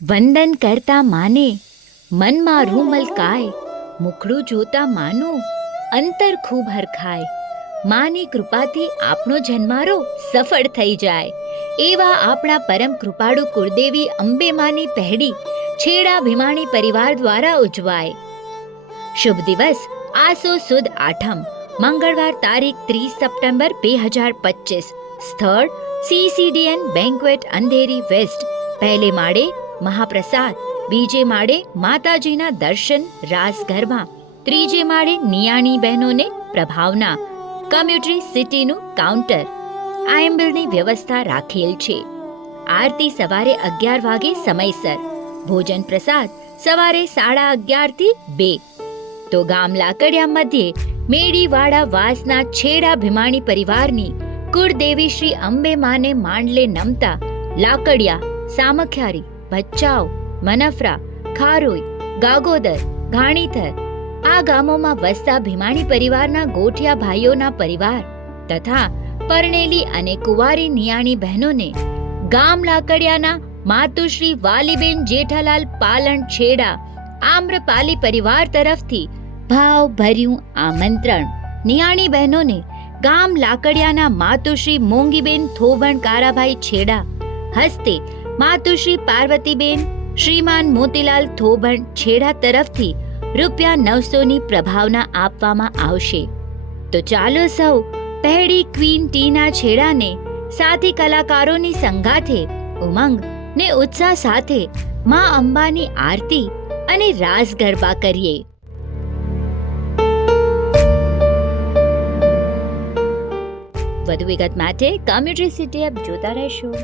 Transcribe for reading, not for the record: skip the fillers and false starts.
વંદન કરતા માને મનમાં રૂ મલકાય, મુખડું જોતા માનું અંતર ખૂબ હરખાય. માની કૃપાથી આપણો જન્મારો સફળ થઈ જાય. એવા આપણા પરમ કૃપાળુ કુળદેવી અંબે માની પહેડી છેડા ભીમાણી પરિવાર દ્વારા ઉજવાય. શુભ દિવસ આસો સુદ આઠમ, મંગળવાર તારીખ 30 સપ્ટેમ્બર 2025. સ્થળ CCDN બેન્ક્વેટ અંધેરી વેસ્ટ. પહેલે માળે મહાપ્રસાદ, બીજે માળે માતાજીના દર્શન રાસ ગરબા, ત્રીજે માળે નિયાણી બહેનોને પ્રભાવના. કમ્યુનિટી સિટીનું કાઉન્ટર આયંબિલની વ્યવસ્થા રાખેલ છે. આરતી સવારે 11 વાગે સમયસર. ભોજન પ્રસાદ સવારે 11:30 થી 2. તો ગામ લાકડિયા મધ્યે મેડીવાડા વાસના છેડા ભીમાણી પરિવારની કુળદેવી શ્રી અંબે માને માંડલે નમતા લાકડિયા, સામખિયારી, ભચાઉ, મનફરા, ખારોઈ, ગાગોદર, ઘાણીથર આ ગામોમાં વસતા ભીમાણી પરિવારના ગોઠિયા ભાઈઓના પરિવાર તથા પરણેલી અને કુંવારી નિયાણી બહેનોને ગામ લાકડિયાના માતુશ્રી વાલીબેન જેઠાલાલ પાલણ છેડા આમ્રપાલી પરિવાર તરફથી ભાવભર્યું આમંત્રણ. નિયાણી બહેનોને ગામ લાકડિયાના માતુશ્રી મોંગીબેન થોબણ કારાભાઈ છેડા હસ્તે માતુશ્રી પાર્વતીબેન શ્રીમાન મોતીલાલ થોબણ છેડા તરફથી ₹900ની પ્રભાવના આપવામાં આવશે. તો ચાલો સૌ પહેડી ક્વીન ટીના છેડાને સાથી કલાકારોની સંગાથે ઉમંગ ને ઉત્સાહ સાથે માં અંબાની આરતી અને રાસ ગરબા કરીએ. વધુ વિગત માટે કમ્યુનિટી સિટી એપ જોતા રહેશો.